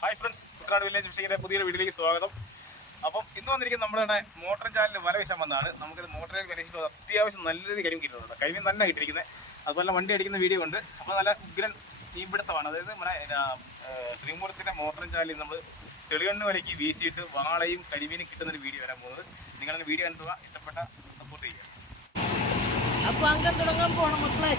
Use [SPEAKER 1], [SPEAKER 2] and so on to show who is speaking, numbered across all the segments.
[SPEAKER 1] Hi friends Kuttanad village ഫിഷിങ്ങിന്റെ പുതിയൊരു വീഡിയോയിലേക്ക് സ്വാഗതം. അപ്പം ഇന്ന് വന്നിരിക്കുന്ന നമ്മളുടെ മോട്ടർ ചാലിൽ വല വീശാൻ വന്നതാണ്. നമുക്കിത് മോട്ടറിൽ വരച്ചിട്ട് അത്യാവശ്യം നല്ല രീതിയിൽ കരിമീൻ കിട്ടുന്നുണ്ട് കരിമീൻ നല്ല കിട്ടിയിരിക്കുന്നത് അതുപോലെ വണ്ടി അടിക്കുന്ന വീഡിയോ ഉണ്ട്. അപ്പോൾ നല്ല ഉഗ്രൻ മീൻപിടുത്തമാണ് അതായത് നമ്മുടെ ശ്രീമൂലത്തിന്റെ മോട്ടർ ചാലിൽ നമ്മൾ തെളിവണ്ണ വിലയ്ക്ക് വീശിയിട്ട് വാളയും കരിമീനും കിട്ടുന്ന ഒരു വീഡിയോ വരാൻ പോകുന്നത്. നിങ്ങളുടെ വീഡിയോ കണ്ടുക ഇഷ്ടപ്പെട്ട സപ്പോർട്ട് ചെയ്യുക.
[SPEAKER 2] അപ്പോൾ അംഗം തുടങ്ങാൻ പോകണം മക്കളെ.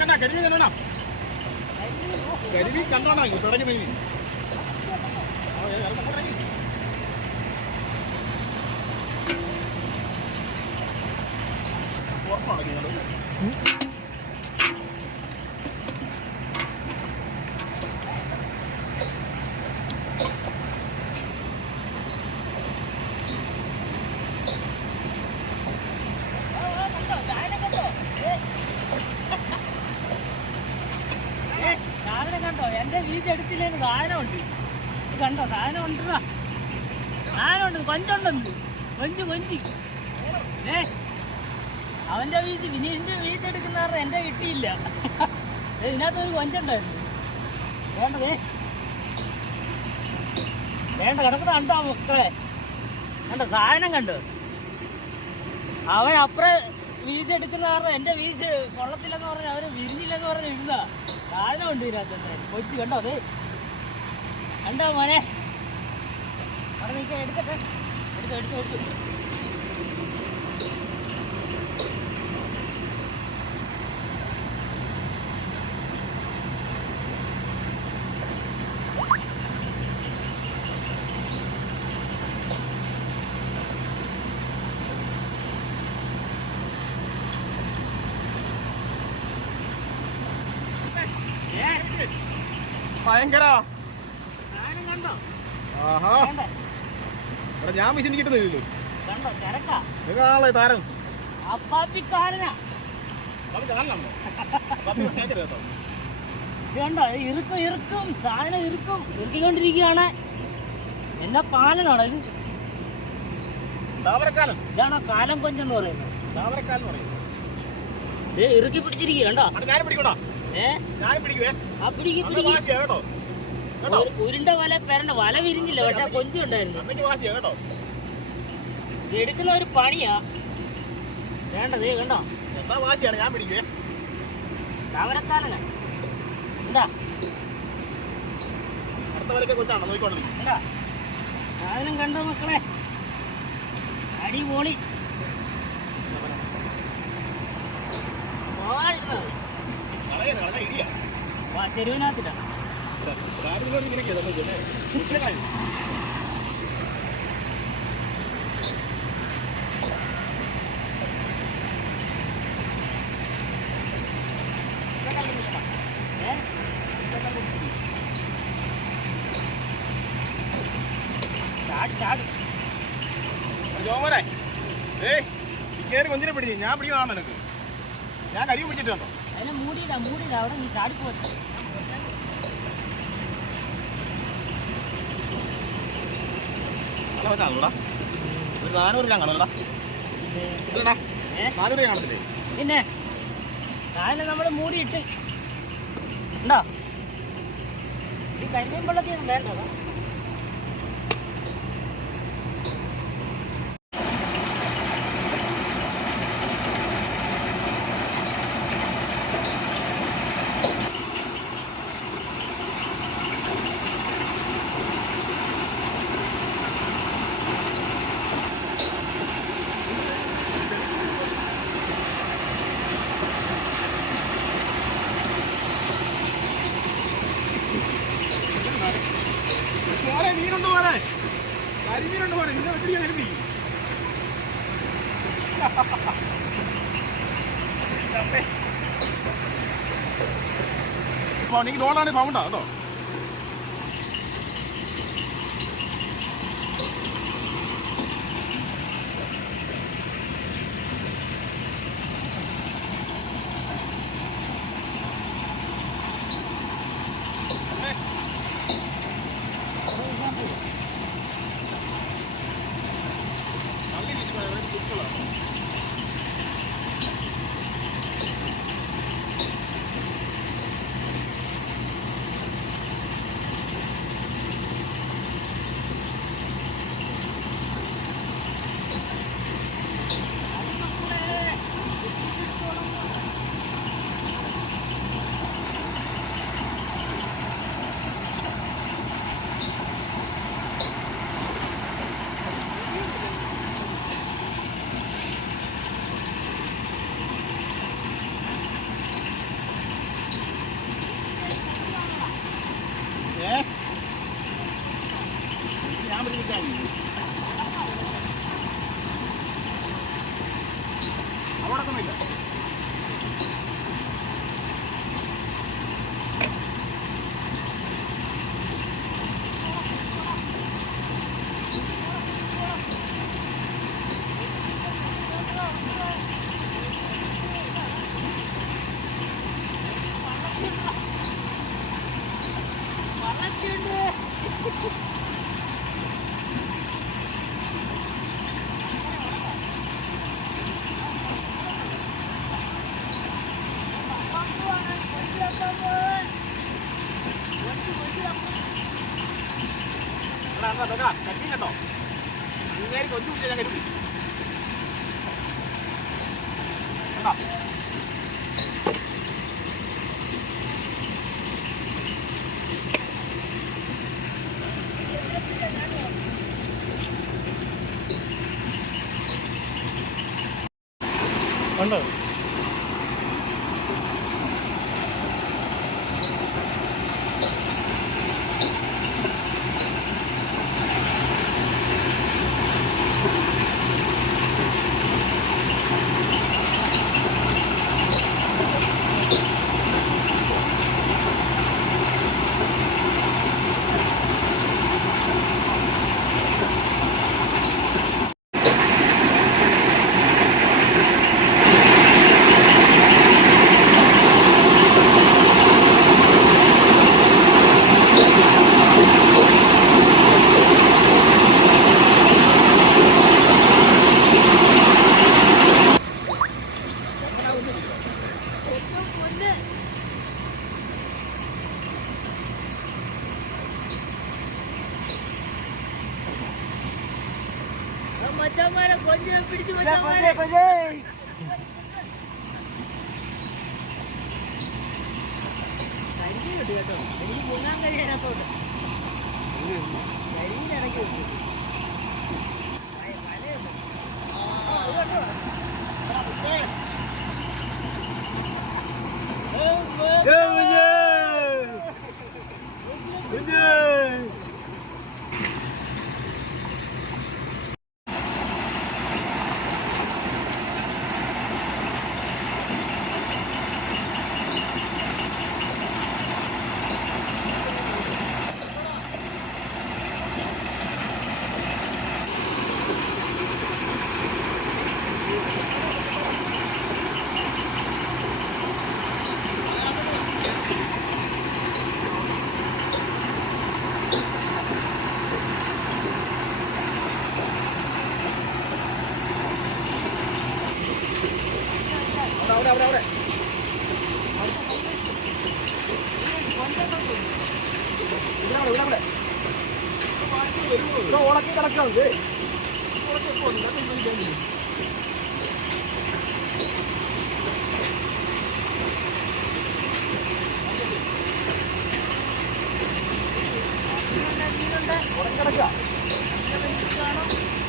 [SPEAKER 1] നോക്കണ്ട കരിമീൻ കണ്ടോണം തുടങ്ങി കരിമീൻ ആ, ഏ, ഇറങ്ങ്, അങ്ങോട്ട് ഇറങ്ങ്. ഉറപ്പാണോ നിങ്ങൾ?
[SPEAKER 2] സാധനം കണ്ടോ എന്റെ വീച്ചെടുത്തില്ലേന്ന് സാധനം ഉണ്ട് ഇത് കണ്ടോ? സാധനം ഉണ്ടോ സാധനം ഉണ്ട് കൊഞ്ചുണ്ടെന്ന്. കൊഞ്ച് കൊഞ്ച്. ഏ? അവന്റെ വീച്ച് വിനീഷിന്റെ വീച്ചെടുക്കുന്നവരുടെ എന്റെ കിട്ടിയില്ല. ദേ, ഇതിനകത്തൊരു കൊഞ്ചുണ്ടായിരുന്നു. വേണ്ടതേ? വേണ്ട കിടക്കുന്ന കണ്ടോ മക്കളെ? കണ്ടോ? സാധനം കണ്ടോ? അവൻ അപ്പുറം വീസ് എടുക്കുന്ന കാരണം എന്റെ വീസ് കൊള്ളത്തില്ലെന്ന് പറഞ്ഞ് അവർ വിരിഞ്ഞില്ലെന്ന് പറഞ്ഞ് ഇരുന്നാ ഉണ്ട് ഇതിനകത്ത്. കൊച്ചു കണ്ടോ? അതെ കണ്ടോ മോനെ? അവിടെ നിൽക്കാൻ എടുക്കട്ടെ. എടുത്തു എടുത്തു എടുത്തു.
[SPEAKER 1] ഭയങ്കര. ആഹാ. ഇവിടെ ഞാൻ മിഷീൻ കിട്ടുന്നില്ലല്ലോ.
[SPEAKER 2] കണ്ടോ? തിരക്കാ.
[SPEAKER 1] നിങ്ങളാളെ താരം.
[SPEAKER 2] അപ്പാപ്പിക്കാരനാ. കണ്ടോ? ഇറുക്കും ഇറുക്കും. സാധനം ഇറുക്കും. ഇറുക്കിക്കൊണ്ടിരിക്കുകയാണ്. എന്നാ പാലനാണ് ഇത്?
[SPEAKER 1] താമരക്കാലം
[SPEAKER 2] ഇതാണോ കാലം കൊഞ്ചെന്ന് പറയുന്നത്?
[SPEAKER 1] താമരക്കാലം പറയും
[SPEAKER 2] ഇത് ഇറുക്കി പിടിച്ചിരിക്കുക കണ്ടോ?
[SPEAKER 1] ഞാനും പിടിക്കണോ
[SPEAKER 2] ഏ?
[SPEAKER 1] ഞാനും പിടിക്കുവേ.
[SPEAKER 2] ആ പിടിക്കും
[SPEAKER 1] കേട്ടോ.
[SPEAKER 2] ഉരുണ്ട വല പെരണ്ട വല വിരിഞ്ഞില്ല പക്ഷെ കൊഞ്ചുണ്ടായിരുന്നു എടുക്കുന്ന ഒരു പണിയാ. വേണ്ടത് കണ്ടോ?
[SPEAKER 1] വാശിയാണ് ഞാൻ പിടിക്കുവേ.
[SPEAKER 2] താമരക്കാലന എന്താ? സാധനം കണ്ടോ മക്കളെ? അടിപൊളി. തെരുവിനകത്തിട്ടാണ് ഏ ചാടി. ചാടി
[SPEAKER 1] ഞാൻ പിടിക്കുന്നതാണ് നിനക്ക്. ഞാൻ കരിയും പിടിച്ചിട്ടുണ്ടോ.
[SPEAKER 2] അതിനെ മൂടിയില്ല മൂടിയില്ല അവിടെ നീ
[SPEAKER 1] നല്ല നാനൂറ് ഞാൻ കാണത്തില്ലേ
[SPEAKER 2] പിന്നെ കായല നമ്മൾ മൂടിയിട്ട് ഉണ്ടോ? ഈ കരിമീൻ വെള്ളത്തിൽ വേണ്ടതാ
[SPEAKER 1] മോനെ മീനുണ്ട് മോനെ കരിമീനുണ്ട് മോനെ നിന്നെ കരുതി എനിക്ക് ഡോളാണ് പൗണ്ടാ കേട്ടോ ഏ ഞാൻ പിടിക്കാൻ അവിടെ ഒന്നുമില്ല കട്ടി കേട്ടോ അങ്ങേരി കൊഞ്ചു ഞാൻ കരുതി
[SPEAKER 2] ഉണ്ടോ മച്ചാമാരെ കൊഞ്ചിനെ പിടിച്ച് മച്ചാമാരെ കരിമീൻ കിട്ടി കേട്ടോ എനിക്ക് മുങ്ങാൻ കഴിയാനത്തോട്ട് കരിമീൻ ഇറക്കി
[SPEAKER 1] കിടക്കുക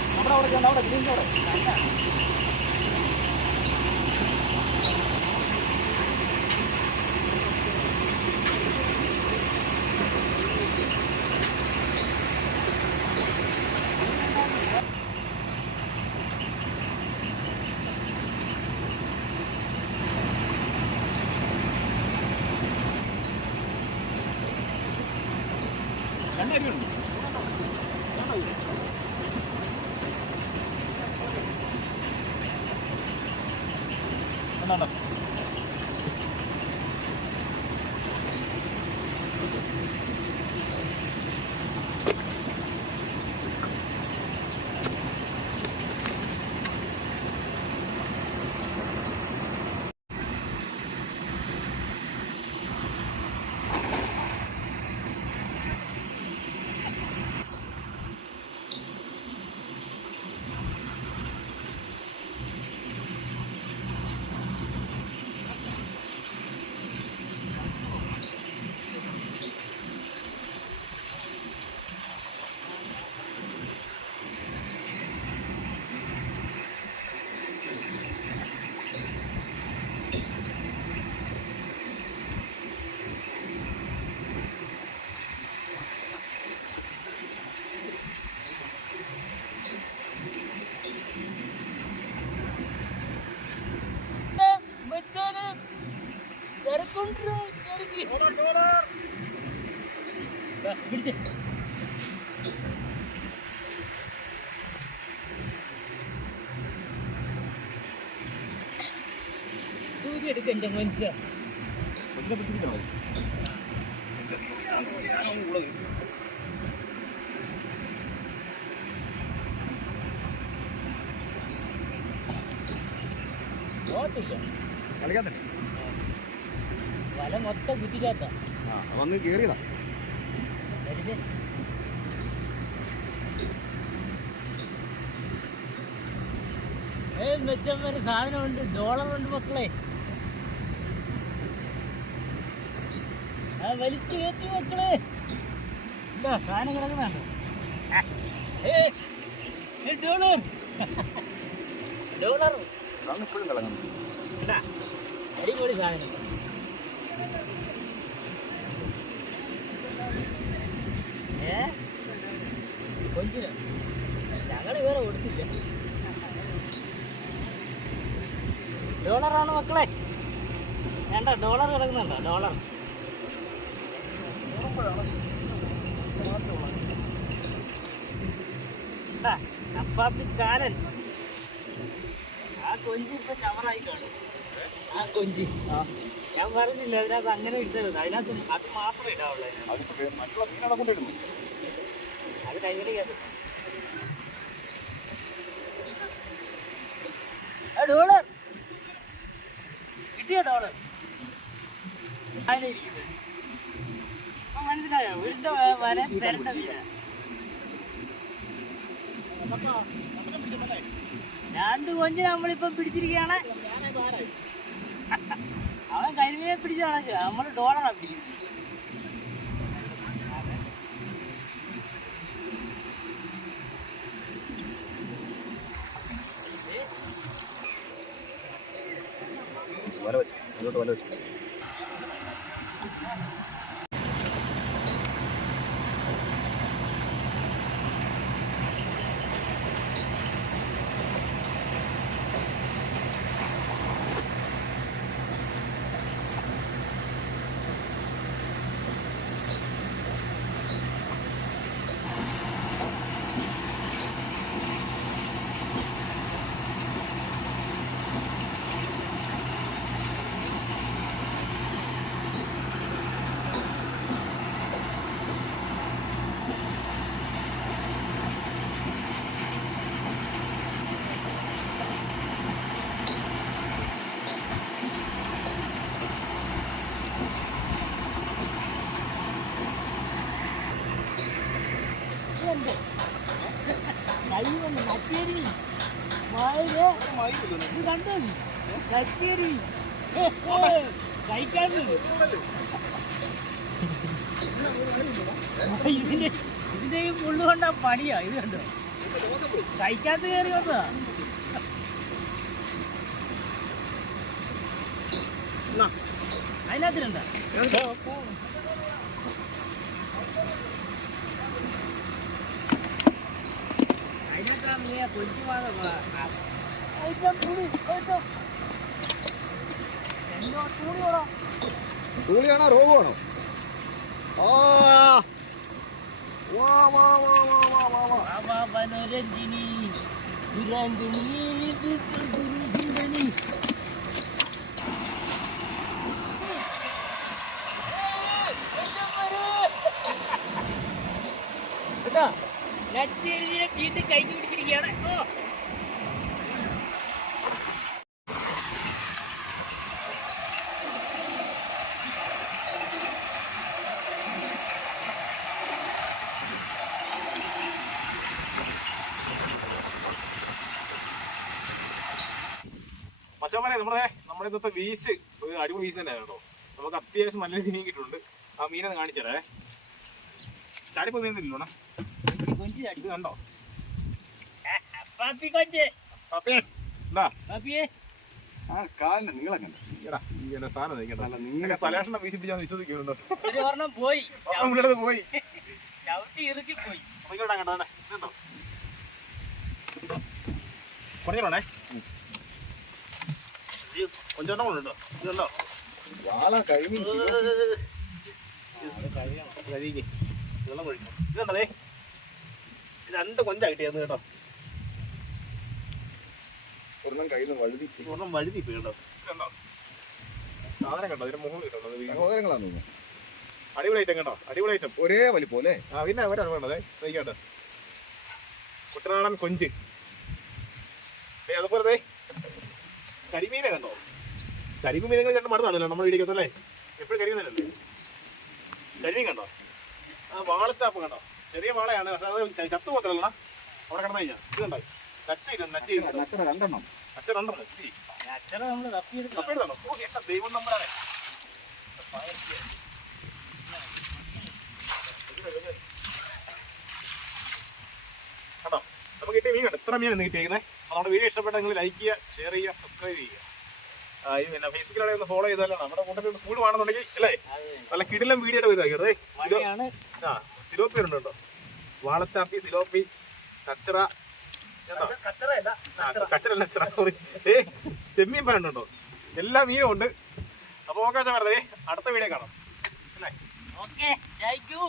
[SPEAKER 1] നമ്മുടെ അവിടെ ചെന്ന് അവിടെ ഗ്രീൻ അവിടെ
[SPEAKER 2] なんだっけ എടുക്കണ്ട മനുഷ്യ. വല മൊത്തം കുത്തിക്കാത്ത.
[SPEAKER 1] ആ വന്ന് it?
[SPEAKER 2] ഏത് മെച്ചം വരെ സാധനമുണ്ട്. ഡോളറുണ്ട് മക്കളെ. ആ വലിച്ചു കയറ്റി മക്കളെ. ഇല്ല സാധനം കിടക്കുന്നുണ്ട് ഡോളർ. ഡോളർ. അടിപൊളി സാധനം ഏ കൊഞ്ചിന് ഞങ്ങൾ വേറെ കൊടുത്തില്ല ഡോളറാണ് മക്കളെ. വേണ്ട ഡോളർ കിടക്കുന്നുണ്ടോ? ഡോളർ. കാലൻ ആ കൊഞ്ചി ഇപ്പൊ ചവറായി കാണും ആ കൊഞ്ചി. ഞാൻ പറഞ്ഞില്ല അതിനകത്ത് അങ്ങനെ ഇട്ടരുത്. അതിനകത്ത് അത് മാത്രമേ ഇടാവുള്ളൂ അത് കൈകളിക്കത് ഡോളർ. കിട്ടിയ ഡോളർ വര രണ്ട് കൊഞ്ച് നമ്മളിപ്പം പിടിച്ചിരിക്കുകയാണ്. അവൻ കരിമീനെ പിടിച്ചാണെങ്കിൽ നമ്മൾ ഡോളറാണ് പിടിക്കുന്നത്
[SPEAKER 1] വല വെച്ചു അതിലോട്ട്
[SPEAKER 2] ഇതിന്റെ ഇതിന്റെ ഈ മുള്ളു കൊണ്ട പണിയാ ഇത് കണ്ടോ കഴിക്കാത്ത കയറി വന്നതാ അതിനകത്തിലുണ്ടാ അതിനകത്താ കൊച്ചു തുണിയോടാ
[SPEAKER 3] തൂളിയാണോ രോഗമാണോ ആ വാ വാ വാ വാ വാ വാ വാ
[SPEAKER 2] മനോരഞ്ജിനി ദുരന്തിനി ദുരന്തിനി കേട്ടോ ലച്ചേരിയെ വീട്ടിൽ കൈ പിടിച്ചിരിക്കുകയാണ് ഓ
[SPEAKER 1] നമ്മുടെ നമ്മുടെ ഇന്നത്തെ വീസ് ഒരു അടിപൊളി വീസ് തന്നെയാണ് കേട്ടോ. നമുക്ക് അത്യാവശ്യം നല്ല രീതിയിൽ മീൻ കിട്ടുന്നുണ്ട് ആ മീനെ കാണിച്ചേ ചാടിപ്പോ
[SPEAKER 2] ചാടി
[SPEAKER 1] ഇത് കണ്ടോ? വീശിപ്പിച്ചാൽ വിശ്വസിക്കുന്നുണ്ടോ?
[SPEAKER 2] ഒരെണ്ണം പോയി.
[SPEAKER 1] പോയി. കൊണ്ടുണ്ടോ ഇതുണ്ടോ കഴിക്ക് വെള്ളം കൊഴിക്കണം ഇതുണ്ടതേ രണ്ട് കൊഞ്ചാ കിട്ടിയത് കേട്ടോ.
[SPEAKER 3] ഒരെണ്ണം കയ്യിൽ നിന്ന് വഴുതി
[SPEAKER 1] ഒരെണ്ണം വഴുതി കേട്ടോ. സാധനം കണ്ടോ? മുഖം
[SPEAKER 3] സഹോദരങ്ങളാണ് തോന്നുന്നു.
[SPEAKER 1] അടിപൊളി ഐറ്റം കണ്ടോ? അടിപൊളി ഐറ്റം
[SPEAKER 3] ഒരേ വലിപ്പം അല്ലേ
[SPEAKER 1] ആ പിന്നെ ഒരാൾ വേണ്ടതേ. നോക്കിയോട്ടെ കുട്ടനാടൻ കൊഞ്ച്. അതുപോലെ കരിമീനെ കണ്ടോ കരിമീൻ നിങ്ങൾ രണ്ട് മടുത്താണല്ലോ നമ്മുടെ വീടിക്കത്തല്ലേ എപ്പോഴും കരിമീനല്ലേ? കരിമീൻ കണ്ടോ? ആ വാളച്ചാപ്പ് കണ്ടോ? ചെറിയ വാളയാണ് പക്ഷെ അത് ചത്തു പോകത്തില്ല അവിടെ കിടന്നു കഴിഞ്ഞാൽ ഇത് കണ്ടായി
[SPEAKER 3] അച്ഛനെ രണ്ടെണ്ണം.
[SPEAKER 1] ദൈവം നമുക്ക് കിട്ടിയ മീൻ കണ്ടോ? എത്ര മീൻ ഇന്ന് കിട്ടിയേക്കുന്നത് നമ്മുടെ വീഡിയോ ഇഷ്ടപ്പെട്ടെങ്കിൽ നിങ്ങൾ ലൈക്ക് ചെയ്യുക ഷെയർ ചെയ്യുക സബ്സ്ക്രൈബ് ചെയ്യുക. ആ, ഇത് പിന്നെ ഫേസ്ബുക്കിലൂടെ ഒന്ന് ഫോളോ ചെയ്താലോ നമ്മുടെ കൂട്ടത്തിൽ കൂടു വേണമെന്നുണ്ടെങ്കിൽ അല്ലേ? നല്ല കിടിലം വീഡിയോ വരുന്നത് ആ സിലോപ്പി ഉണ്ട് കേട്ടോ വാളച്ചാപ്പി സിലോപ്പി കച്ചറ. കച്ചറല്ല കച്ചറ സോറി ഏ ചെമ്മീൻ പരണ്ടുണ്ടോ എല്ലാ മീനും ഉണ്ട്. അപ്പോൾ ഓക്കെ വെറുതെ അടുത്ത വീഡിയോ കാണാം. അല്ലേ?
[SPEAKER 2] Okay thank you